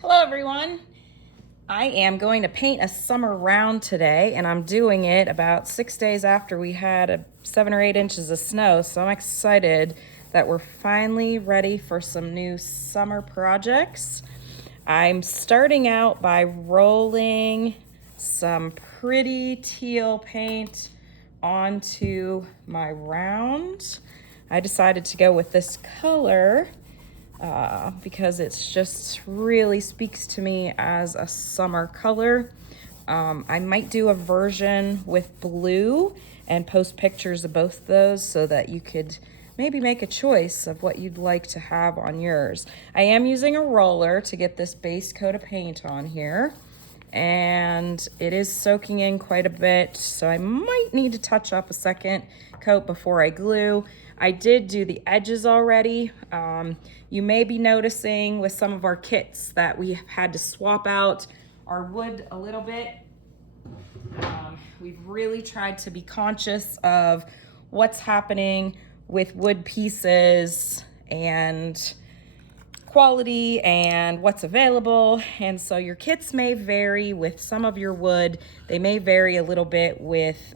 Hello everyone. I am going to paint a summer round today, and I'm doing it about 6 days after we had 7 or 8 inches of snow. So I'm excited that we're finally ready for some new summer projects. I'm starting out by rolling some pretty teal paint onto my round. I decided to go with this color because it's just really speaks to me as a summer color. I might do a version with blue and post pictures of both of those so that you could maybe make a choice of what you'd like to have on yours. I am using a roller to get this base coat of paint on here, and it is soaking in quite a bit, so I might need to touch up a second coat before I glue. I did do the edges already. You may be noticing with some of our kits that we have had to swap out our wood a little bit. We've really tried to be conscious of what's happening with wood pieces and quality and what's available. And so your kits may vary with some of your wood. They may vary a little bit with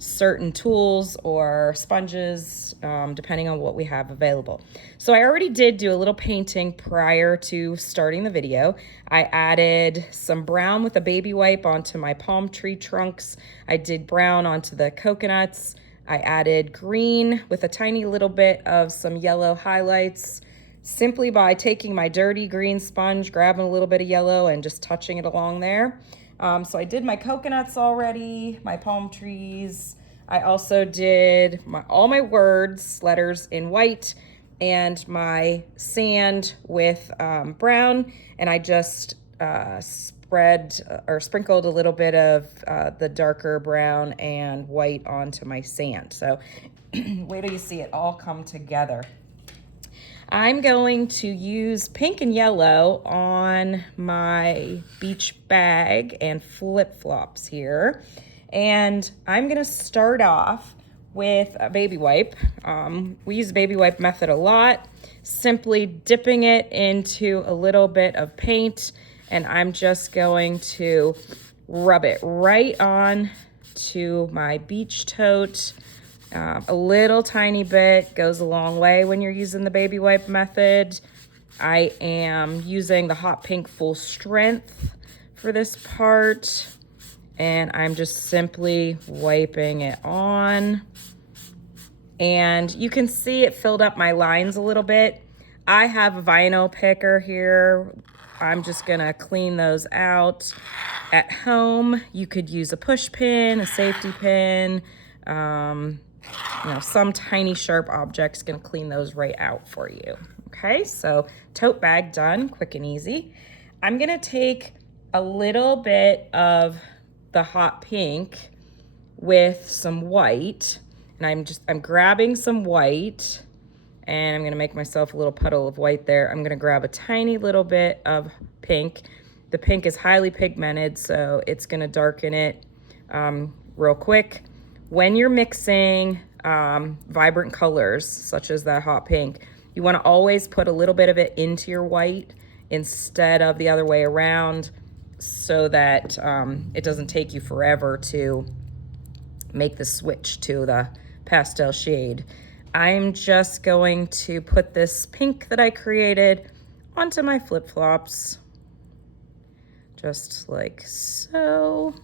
certain tools or sponges, depending on what we have available. So I already did do a little painting prior to starting the video. I added some brown with a baby wipe onto my palm tree trunks. I did brown onto the coconuts. I added green with a tiny little bit of some yellow highlights, simply by taking my dirty green sponge, grabbing a little bit of yellow and just touching it along there. So I did my coconuts already, my palm trees. I also did all my letters in white, and my sand with brown, and I just sprinkled a little bit of the darker brown and white onto my sand. So wait till you see it all come together. I'm going to use pink and yellow on my beach bag and flip-flops here. And I'm gonna start off with a baby wipe. We use the baby wipe method a lot, simply dipping it into a little bit of paint, and I'm just going to rub it right on to my beach tote. A little tiny bit goes a long way when you're using the baby wipe method. I am using the hot pink full strength for this part, and I'm just simply wiping it on. And you can see it filled up my lines a little bit. I have a vinyl picker here. I'm just gonna clean those out. At home, you could use a push pin, a safety pin, some tiny sharp object's gonna clean those right out for you. Okay, so tote bag done, quick and easy. I'm gonna take a little bit of the hot pink with some white, and I'm grabbing some white, and I'm gonna make myself a little puddle of white there. I'm gonna grab a tiny little bit of pink. The pink is highly pigmented, so it's gonna darken it real quick. When you're mixing vibrant colors, such as that hot pink, you wanna always put a little bit of it into your white instead of the other way around, so that it doesn't take you forever to make the switch to the pastel shade. I'm just going to put this pink that I created onto my flip-flops, just like so.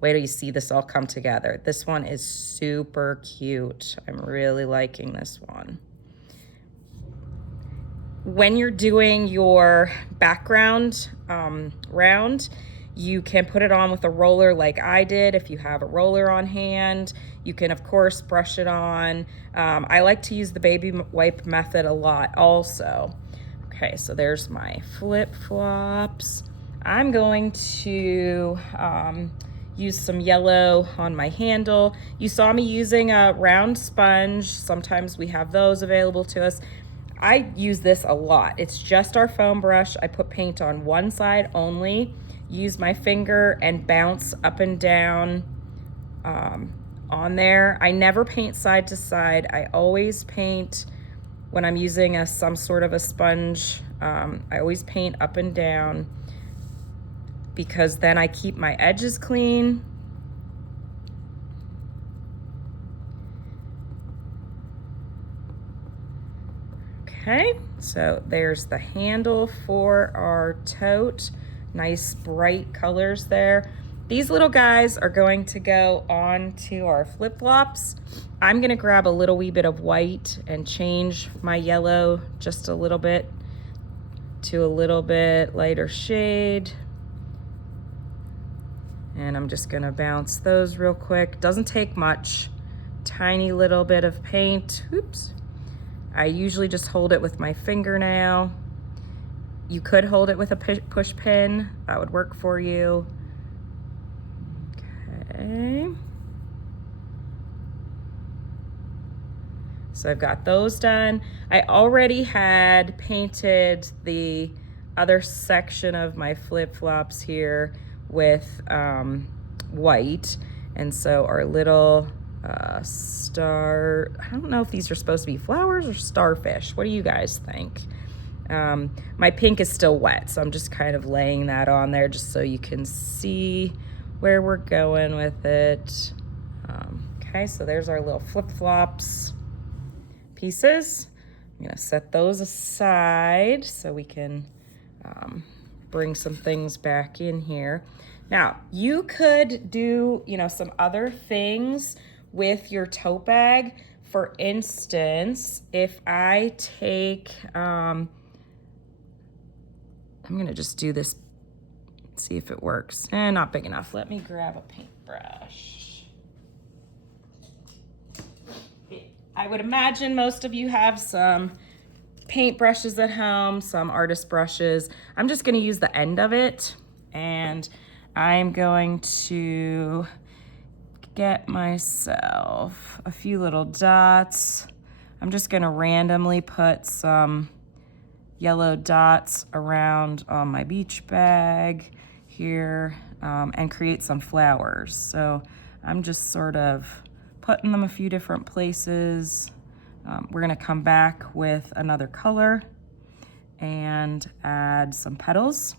Wait till you see this all come together. This one is super cute. I'm really liking this one. When you're doing your background round, you can put it on with a roller like I did. If you have a roller on hand, you can of course brush it on. I like to use the baby wipe method a lot also. Okay, so there's my flip-flops. I'm going to use some yellow on my handle. You saw me using a round sponge. Sometimes we have those available to us. I use this a lot. It's just our foam brush. I put paint on one side only, use my finger and bounce up and down on there. I never paint side to side. I always paint when I'm using some sort of a sponge, I always paint up and down because then I keep my edges clean. Okay, so there's the handle for our tote. Nice bright colors there. These little guys are going to go onto our flip-flops. I'm gonna grab a little wee bit of white and change my yellow just a little bit to a little bit lighter shade. And I'm just gonna bounce those real quick. Doesn't take much. Tiny little bit of paint. Oops. I usually just hold it with my fingernail. You could hold it with a push pin. That would work for you. Okay. So I've got those done. I already had painted the other section of my flip-flops here with white. And so our little star, I don't know if these are supposed to be flowers or starfish. What do you guys think? My pink is still wet, so I'm just kind of laying that on there just so you can see where we're going with it. Okay, so there's our little flip-flops pieces. I'm gonna set those aside so we can bring some things back in here. Now, you could do, some other things with your tote bag. For instance, if I take, I'm gonna just do this, see if it works. Not big enough. Let me grab a paintbrush. I would imagine most of you have some paint brushes at home, some artist brushes. I'm just gonna use the end of it, and I'm going to get myself a few little dots. I'm just gonna randomly put some yellow dots around on my beach bag here and create some flowers. So I'm just sort of putting them a few different places. We're gonna come back with another color and add some petals,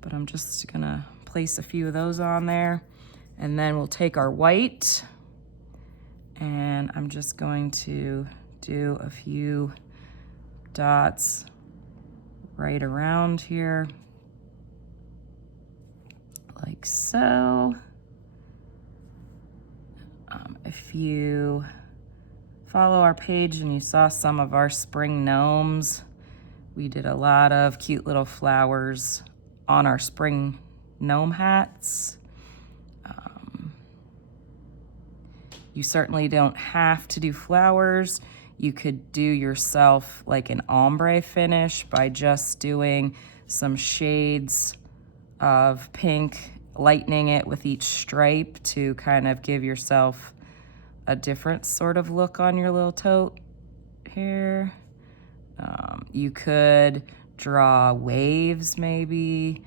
but I'm just gonna place a few of those on there. And then we'll take our white and I'm just going to do a few dots right around here, like so. If you follow our page and you saw some of our spring gnomes, we did a lot of cute little flowers on our spring gnome hats. You certainly don't have to do flowers. You could do yourself like an ombre finish by just doing some shades of pink, lightening it with each stripe to kind of give yourself a different sort of look on your little tote here. You could draw waves maybe,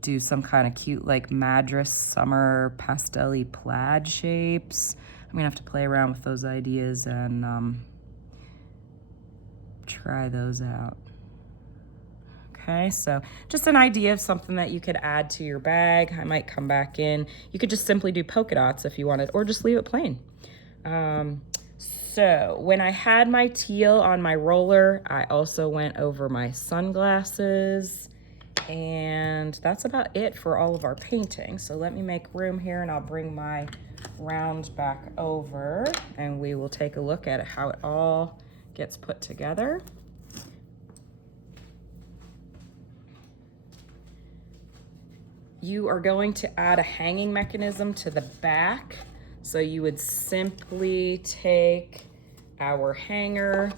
do some kind of cute like Madras summer pastel-y plaid shapes. I'm gonna have to play around with those ideas and try those out. Okay, so just an idea of something that you could add to your bag. I might come back in. You could just simply do polka dots if you wanted, or just leave it plain. So when I had my teal on my roller, I also went over my sunglasses, and that's about it for all of our painting. So let me make room here and I'll bring my round back over and we will take a look at how it all gets put together. You are going to add a hanging mechanism to the back. So you would simply take our hanger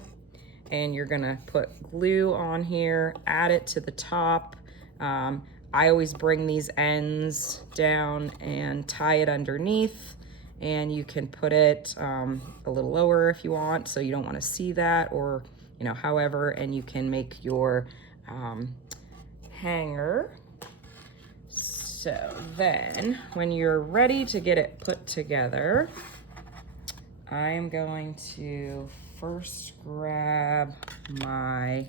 and you're gonna put glue on here, add it to the top. I always bring these ends down and tie it underneath, and you can put it a little lower if you want, so you don't want to see that, or however, and you can make your hanger. So then when you're ready to get it put together, I'm going to first grab my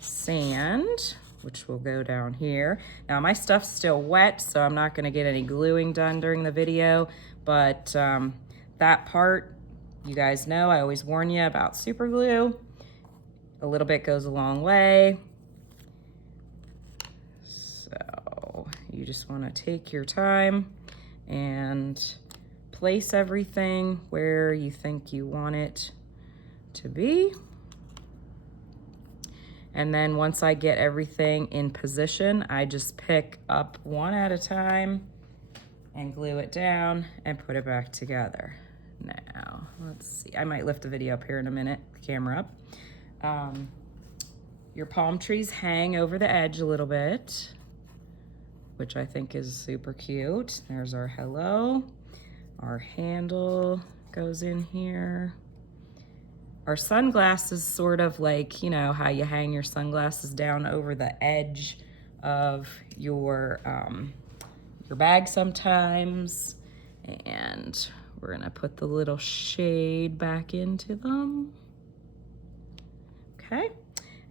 sand, which will go down here. Now my stuff's still wet, so I'm not gonna get any gluing done during the video, but that part, you guys know, I always warn you about super glue. A little bit goes a long way. So you just wanna take your time and place everything where you think you want it to be. And then once I get everything in position, I just pick up one at a time and glue it down and put it back together. Now, let's see, I might lift the video up here in a minute, the camera up. Your palm trees hang over the edge a little bit, which I think is super cute. There's our hello. Our handle goes in here. Our sunglasses sort of like, you know, how you hang your sunglasses down over the edge of your bag sometimes. And we're gonna put the little shade back into them. Okay,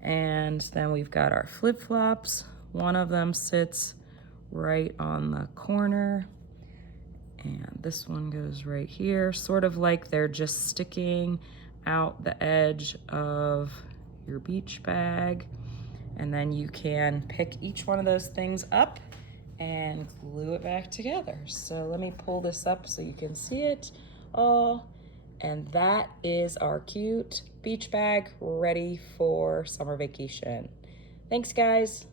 and then we've got our flip-flops. One of them sits right on the corner. And this one goes right here, sort of like they're just sticking out the edge of your beach bag. And then you can pick each one of those things up and glue it back together. So let me pull this up so you can see it all. And that is our cute beach bag ready for summer vacation. Thanks, guys.